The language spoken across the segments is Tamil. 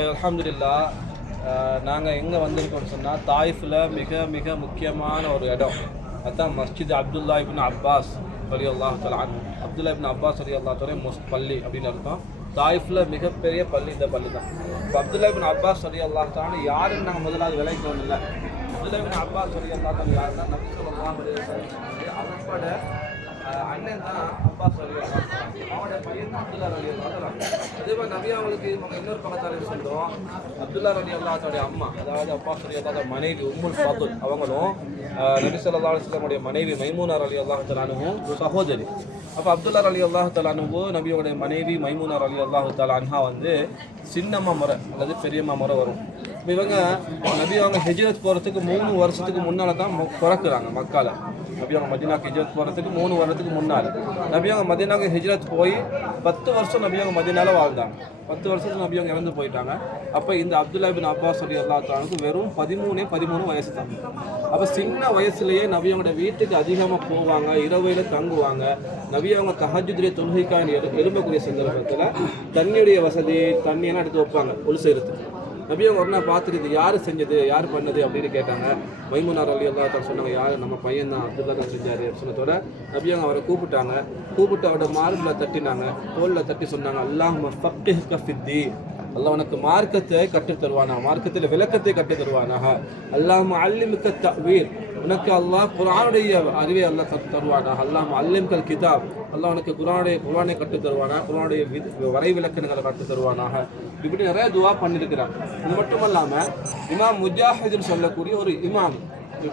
அல்ஹம்துலில்லாஹ். நாங்கள் எங்கே வந்திருக்கோம்னு சொன்னால் தாயிஃபில் மிக மிக முக்கியமான ஒரு இடம். அதுதான் மஸ்ஜித் அப்துல்லா இப்னு அப்பாஸ் ரலியல்லாஹு தஆலா அன்ஹு. அப்துல்லா இப்னு அப்பாஸ் ரலியல்லாஹு தஆலா பள்ளி அப்படின்னு அர்த்தம். தாயிஃபில் மிகப்பெரிய பள்ளி இந்த பள்ளி தான். இப்போ அப்துல்லா இப்னு அப்பாஸ் ரலியல்லாஹு தஆலா யாருன்னு நாங்கள் முதலாவது விலைக்கணும் இல்லை. அப்துல்லா இப்னு அப்பாஸ் ரலியல்லாஹு தஆலா யாருன்னா நபி ஸல்லல்லாஹு அலைஹி வஸல்லம் அவரோட அண்ணன் தான் அப்பாஸ் ரலியல்லாஹு தஆலா. அவனோட பையன் தான் அப்துல்லா ரலியல்லாஹு தஆலா. அதே மாதிரி நபி அவங்களுக்கு இவங்க இன்னொரு பக்கத்தாலே சொல்லுவோம். அப்துல்லா ரலியல்லாஹு தஆலா அம்மா, அதாவது அப்பாஸ் ரலியல்லாஹு தஆலா மனைவி உம்முல் ஃபதுல், அவங்களும் நபி ஸல்லல்லாஹு அலைஹி வஸல்லம் உடைய மனைவி மைமூனா ரலியல்லாஹு தஆலா அன்ஹா சகோதரி. அப்போ அப்துல்லா ரலியல்லாஹு தஆலா அன்ஹு நபியோடைய மனைவி மைமூனா ரலியல்லாஹு தஆலா அன்ஹா வந்து சின்னம்மா முறை அல்லது பெரியம்மா முறை வரும். இவங்க நபி அவங்க ஹிஜ்ரத் போகிறதுக்கு 3 வருஷத்துக்கு முன்னால் தான் பிறக்குறாங்க மக்கால. நபி அவங்க மதீனாக்கு ஹிஜ்ரத் போகிறதுக்கு 3 வருடத்துக்கு முன்னால். நபி அவங்க மதீனாக்கு ஹிஜ்ரத் போய் 10 வருஷம் நபி அவங்க மதீனால வாழ்ந்தாங்க. 10 வருஷத்துக்கு நபி அவங்க இறந்து போயிட்டாங்க. அப்போ இந்த அப்துல்லா இப்னு அப்பாஸ் ரலியல்லாஹு தஆலாவுக்கு வெறும் 13 வயசு தான். அப்போ சின்ன வயசுலேயே நபி அவங்களோட வீட்டுக்கு அதிகமாக போவாங்க, இரவையில் தங்குவாங்க. நபி அவங்க தஹஜ்ஜுடைய தொழுகைக்காக எழும்பக்கூடிய சந்தர்ப்பத்தில் தண்ணியுடைய வசதி தண்ணியெல்லாம் எடுத்து வைப்பாங்க ஒழு செய்கிறதுக்கு. நபி அவங்க ஒரு நாள் பார்த்துட்டு இது யார் செஞ்சது, யார் பண்ணது அப்படின்னு கேட்டாங்க. மைமூனா ரலியல்லாஹு தஆலா சொன்னாங்க, யார் நம்ம பையன் தான் அப்துல்லா தான் செஞ்சார் சொன்னதோட நபி அவங்க அவரை கூப்பிட்டு அவரோட மார்பில் தட்டினாங்க, தோளில் தட்டி சொன்னாங்க, அல்லாஹும்ம ஃபக்கிஹ்க ஃபித்தீன், அல்லாஹ் உனக்கு மார்க்கத்தை கற்றுத் தருவானா, மார்க்கத்தில் விளக்கத்தை கற்றுத் தருவானாக. அல்லாஹும்ம அல்லிம்க தஅவீல், உனக்கு அல்லாஹ் குர்ஆனுடைய அறிவை அல்லாஹ் கற்றுத் தருவானாக. அல்லாஹும்ம அல்லிம்கல் கிதாப், அல்லாஹ் உனக்கு குர்ஆனை கற்றுத் தருவானா, குர்ஆனுடைய வரை விளக்கங்களை கற்றுத் தருவானாக. இப்படி நிறைய துவா பண்ணியிருக்கிறார். இது மட்டும் இல்லாமல் இமாம் முஜாஹிதுன்னு சொல்லக்கூடிய ஒரு இமாம்,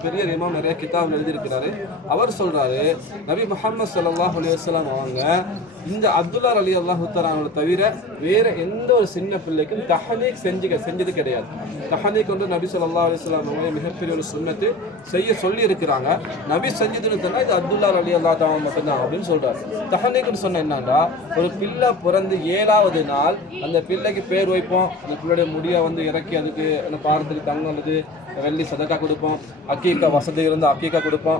பெரிய இமாம், நிறைய கிதாப் எழுதியிருக்கிறாரு. அவர் சொல்றாரு, நபி முஹம்மது ஸல்லல்லாஹு அலைஹி வஸல்லம் அவங்க இந்த அப்துல்லா ரலியல்லாஹு தஆலா தவிர வேற எந்த ஒரு சின்ன பிள்ளைக்கும் தஹனீக் செஞ்சது கிடையாது. தஹனீக் வந்து நபி ஸல்லல்லாஹு அலைஹி வஸல்லம் அவங்க மிகப்பெரிய ஒரு சுன்னத்து செய்ய சொல்லி இருக்கிறாங்க. நபி செஞ்சதுன்னு சொன்னா இது அப்துல்லா ரலியல்லாஹு தஆலா மட்டும்தான் அப்படின்னு சொல்றாரு. தஹனீக்னு சொன்ன என்னன்னா, ஒரு பிள்ளை பிறந்து 7வது நாள் அந்த பிள்ளைக்கு பேர் வைப்போம். அந்த பிள்ளைய முடியை வந்து இறக்கி அதுக்கு அந்த பாரத்துக்கு தங்கம் அல்லது வெள்ளி சதக்கா கொடுப்போம். அக்கீக்கா வசதி இருந்தால் அக்கீக்கா கொடுப்போம்.